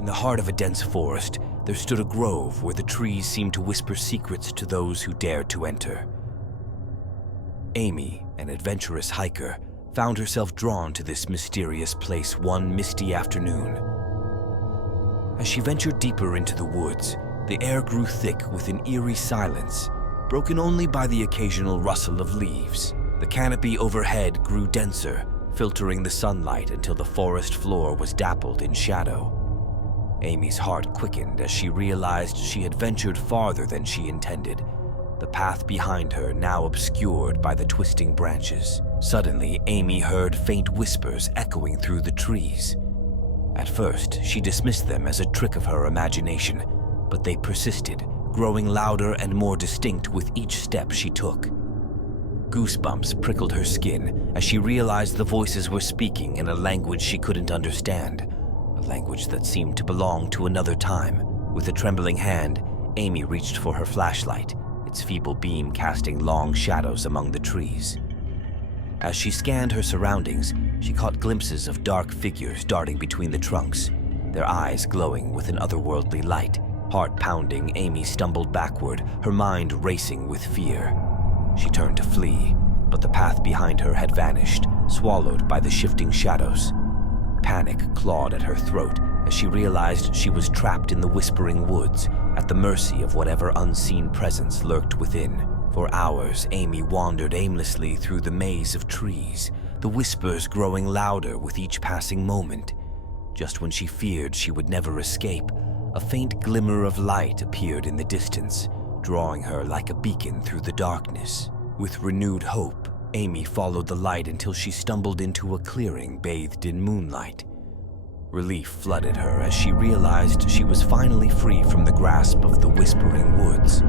In the heart of a dense forest, there stood a grove where the trees seemed to whisper secrets to those who dared to enter. Amy, an adventurous hiker, found herself drawn to this mysterious place one misty afternoon. As she ventured deeper into the woods, the air grew thick with an eerie silence, broken only by the occasional rustle of leaves. The canopy overhead grew denser, filtering the sunlight until the forest floor was dappled in shadow. Amy's heart quickened as she realized she had ventured farther than she intended, the path behind her now obscured by the twisting branches. Suddenly, Amy heard faint whispers echoing through the trees. At first, she dismissed them as a trick of her imagination, but they persisted, growing louder and more distinct with each step she took. Goosebumps prickled her skin as she realized the voices were speaking in a language she couldn't understand, a language that seemed to belong to another time. With a trembling hand, Amy reached for her flashlight, its feeble beam casting long shadows among the trees. As she scanned her surroundings, she caught glimpses of dark figures darting between the trunks, their eyes glowing with an otherworldly light. Heart pounding, Amy stumbled backward, her mind racing with fear. She turned to flee, but the path behind her had vanished, swallowed by the shifting shadows. Panic clawed at her throat as she realized she was trapped in the whispering woods, at the mercy of whatever unseen presence lurked within. For hours, Amy wandered aimlessly through the maze of trees, the whispers growing louder with each passing moment. Just when she feared she would never escape, a faint glimmer of light appeared in the distance, drawing her like a beacon through the darkness. With renewed hope, Amy followed the light until she stumbled into a clearing bathed in moonlight. Relief flooded her as she realized she was finally free from the grasp of the whispering woods.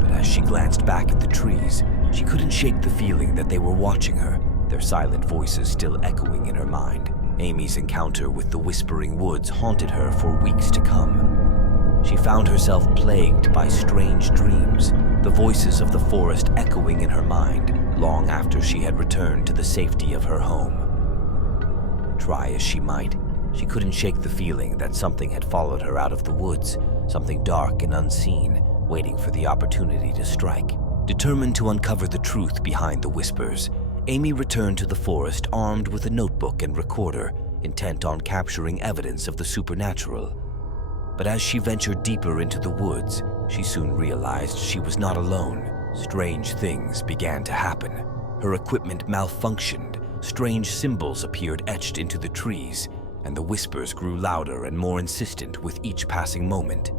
But as she glanced back at the trees, she couldn't shake the feeling that they were watching her, their silent voices still echoing in her mind. Amy's encounter with the whispering woods haunted her for weeks to come. She found herself plagued by strange dreams, the voices of the forest echoing in her mind long after she had returned to the safety of her home. Try as she might, she couldn't shake the feeling that something had followed her out of the woods, something dark and unseen, waiting for the opportunity to strike. Determined to uncover the truth behind the whispers, Amy returned to the forest armed with a notebook and recorder, intent on capturing evidence of the supernatural. But as she ventured deeper into the woods, she soon realized she was not alone. Strange things began to happen. Her equipment malfunctioned, strange symbols appeared etched into the trees, and the whispers grew louder and more insistent with each passing moment.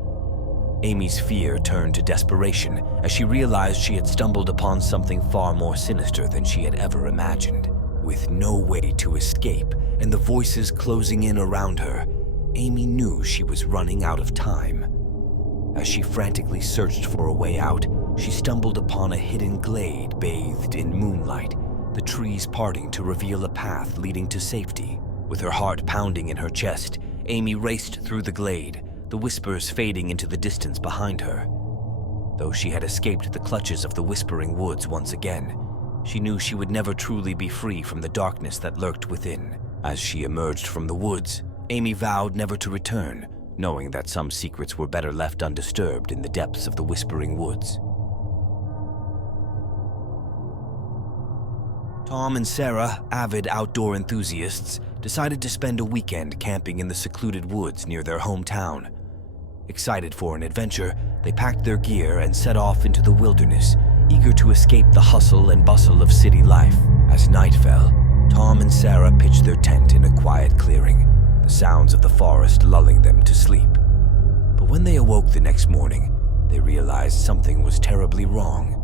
Amy's fear turned to desperation as she realized she had stumbled upon something far more sinister than she had ever imagined. With no way to escape and the voices closing in around her, Amy knew she was running out of time. As she frantically searched for a way out, she stumbled upon a hidden glade bathed in moonlight, the trees parting to reveal a path leading to safety. With her heart pounding in her chest, Amy raced through the glade, the whispers fading into the distance behind her. Though she had escaped the clutches of the whispering woods once again, she knew she would never truly be free from the darkness that lurked within. As she emerged from the woods, Amy vowed never to return, knowing that some secrets were better left undisturbed in the depths of the whispering woods. Tom and Sarah, avid outdoor enthusiasts, decided to spend a weekend camping in the secluded woods near their hometown. Excited for an adventure, they packed their gear and set off into the wilderness, eager to escape the hustle and bustle of city life. As night fell, Tom and Sarah pitched their tent in a quiet clearing, the sounds of the forest lulling them to sleep. But when they awoke the next morning, they realized something was terribly wrong.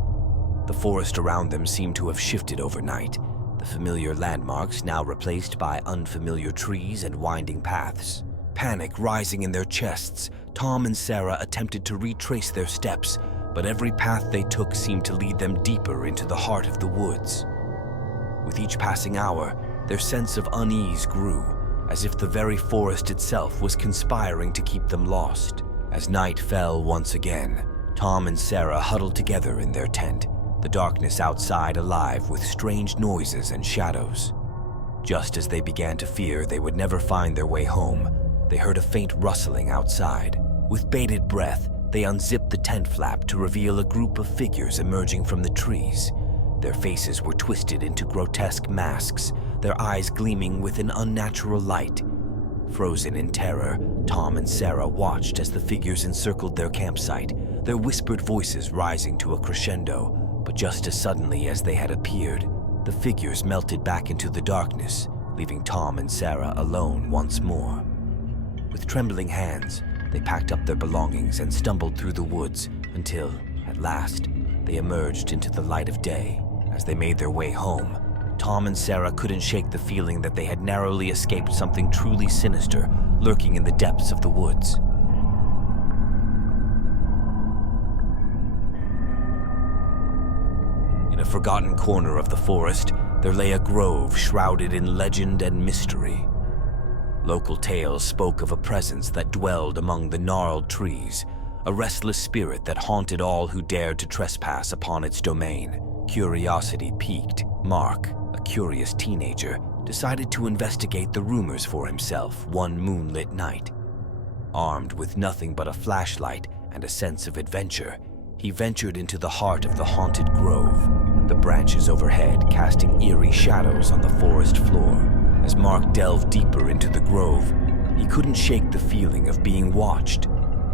The forest around them seemed to have shifted overnight, the familiar landmarks now replaced by unfamiliar trees and winding paths. Panic rising in their chests, Tom and Sarah attempted to retrace their steps, but every path they took seemed to lead them deeper into the heart of the woods. With each passing hour, their sense of unease grew, as if the very forest itself was conspiring to keep them lost. As night fell once again, Tom and Sarah huddled together in their tent, the darkness outside alive with strange noises and shadows. Just as they began to fear they would never find their way home, they heard a faint rustling outside. With bated breath, they unzipped the tent flap to reveal a group of figures emerging from the trees. Their faces were twisted into grotesque masks, their eyes gleaming with an unnatural light. Frozen in terror, Tom and Sarah watched as the figures encircled their campsite, their whispered voices rising to a crescendo. But just as suddenly as they had appeared, the figures melted back into the darkness, leaving Tom and Sarah alone once more. With trembling hands, they packed up their belongings and stumbled through the woods until, at last, they emerged into the light of day. As they made their way home, Tom and Sarah couldn't shake the feeling that they had narrowly escaped something truly sinister lurking in the depths of the woods. In a forgotten corner of the forest, there lay a grove shrouded in legend and mystery. Local tales spoke of a presence that dwelled among the gnarled trees, a restless spirit that haunted all who dared to trespass upon its domain. Curiosity piqued. Mark, a curious teenager, decided to investigate the rumors for himself one moonlit night. Armed with nothing but a flashlight and a sense of adventure, he ventured into the heart of the haunted grove, the branches overhead casting eerie shadows on the forest floor. As Mark delved deeper into the grove, he couldn't shake the feeling of being watched.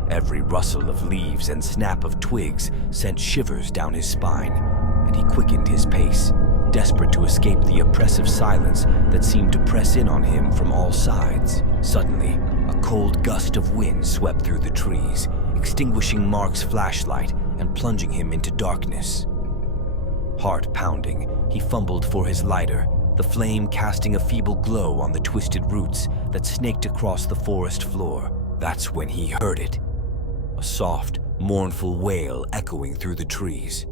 Every rustle of leaves and snap of twigs sent shivers down his spine, and he quickened his pace, desperate to escape the oppressive silence that seemed to press in on him from all sides. Suddenly, a cold gust of wind swept through the trees, extinguishing Mark's flashlight and plunging him into darkness. Heart pounding, he fumbled for his lighter, the flame casting a feeble glow on the twisted roots that snaked across the forest floor. That's when he heard it. A soft, mournful wail echoing through the trees.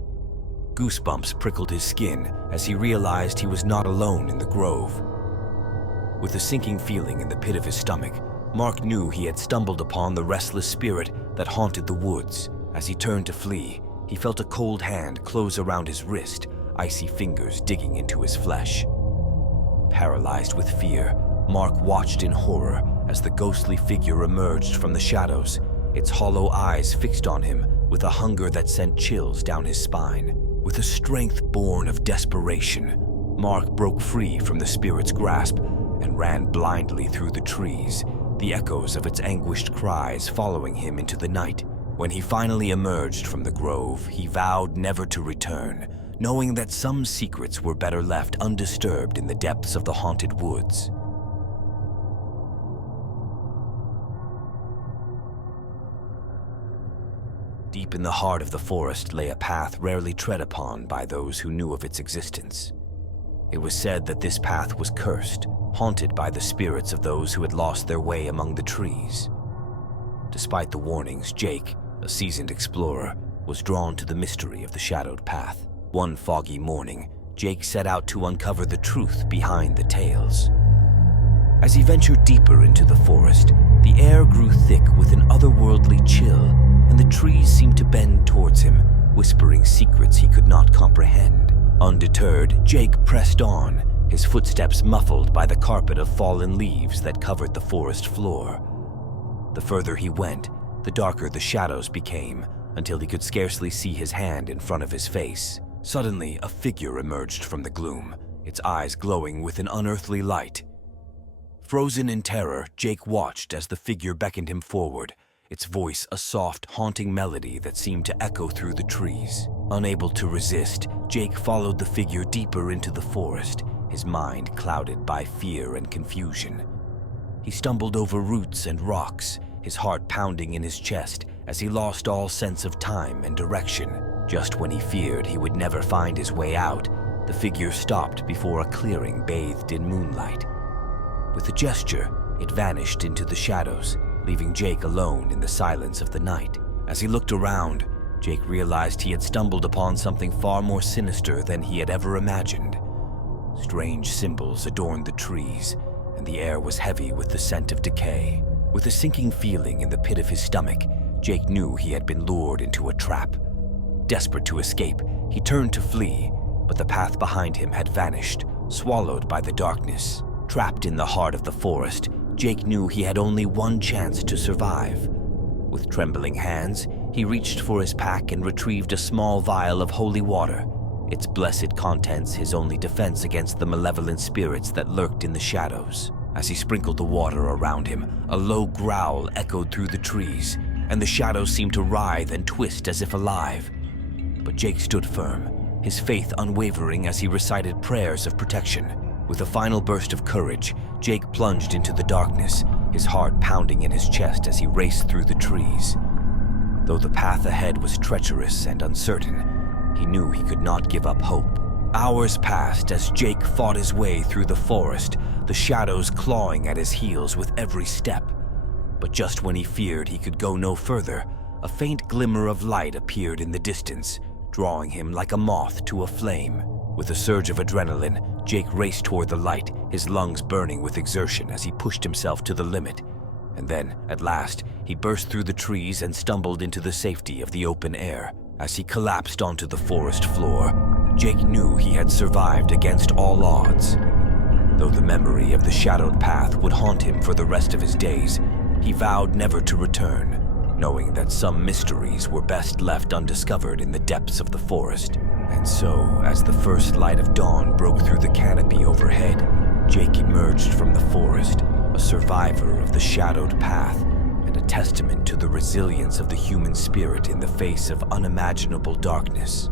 Goosebumps prickled his skin as he realized he was not alone in the grove. With a sinking feeling in the pit of his stomach, Mark knew he had stumbled upon the restless spirit that haunted the woods. As he turned to flee, he felt a cold hand close around his wrist, icy fingers digging into his flesh. Paralyzed with fear, Mark watched in horror as the ghostly figure emerged from the shadows, its hollow eyes fixed on him with a hunger that sent chills down his spine. With a strength born of desperation, Mark broke free from the spirit's grasp and ran blindly through the trees, the echoes of its anguished cries following him into the night. When he finally emerged from the grove, he vowed never to return, knowing that some secrets were better left undisturbed in the depths of the haunted woods. Deep in the heart of the forest lay a path rarely tread upon by those who knew of its existence. It was said that this path was cursed, haunted by the spirits of those who had lost their way among the trees. Despite the warnings, Jake, a seasoned explorer, was drawn to the mystery of the shadowed path. One foggy morning, Jake set out to uncover the truth behind the tales. As he ventured deeper into the forest, the air grew thick with an otherworldly chill, and the trees seemed to bend towards him, whispering secrets he could not comprehend. Undeterred, Jake pressed on, his footsteps muffled by the carpet of fallen leaves that covered the forest floor. The further he went, the darker the shadows became, until he could scarcely see his hand in front of his face. Suddenly, a figure emerged from the gloom, its eyes glowing with an unearthly light. Frozen in terror, Jake watched as the figure beckoned him forward, its voice a soft, haunting melody that seemed to echo through the trees. Unable to resist, Jake followed the figure deeper into the forest, his mind clouded by fear and confusion. He stumbled over roots and rocks, his heart pounding in his chest as he lost all sense of time and direction. Just when he feared he would never find his way out, the figure stopped before a clearing bathed in moonlight. With a gesture, it vanished into the shadows, leaving Jake alone in the silence of the night. As he looked around, Jake realized he had stumbled upon something far more sinister than he had ever imagined. Strange symbols adorned the trees, and the air was heavy with the scent of decay. With a sinking feeling in the pit of his stomach, Jake knew he had been lured into a trap. Desperate to escape, he turned to flee, but the path behind him had vanished, swallowed by the darkness. Trapped in the heart of the forest, Jake knew he had only one chance to survive. With trembling hands, he reached for his pack and retrieved a small vial of holy water, its blessed contents his only defense against the malevolent spirits that lurked in the shadows. As he sprinkled the water around him, a low growl echoed through the trees, and the shadows seemed to writhe and twist as if alive. But Jake stood firm, his faith unwavering as he recited prayers of protection. With a final burst of courage, Jake plunged into the darkness, his heart pounding in his chest as he raced through the trees. Though the path ahead was treacherous and uncertain, he knew he could not give up hope. Hours passed as Jake fought his way through the forest, the shadows clawing at his heels with every step. But just when he feared he could go no further, a faint glimmer of light appeared in the distance, drawing him like a moth to a flame. With a surge of adrenaline, Jake raced toward the light, his lungs burning with exertion as he pushed himself to the limit. And then, at last, he burst through the trees and stumbled into the safety of the open air. As he collapsed onto the forest floor, Jake knew he had survived against all odds. Though the memory of the shadowed path would haunt him for the rest of his days, he vowed never to return, knowing that some mysteries were best left undiscovered in the depths of the forest. And so, as the first light of dawn broke through the canopy overhead, Jake emerged from the forest, a survivor of the shadowed path, and a testament to the resilience of the human spirit in the face of unimaginable darkness.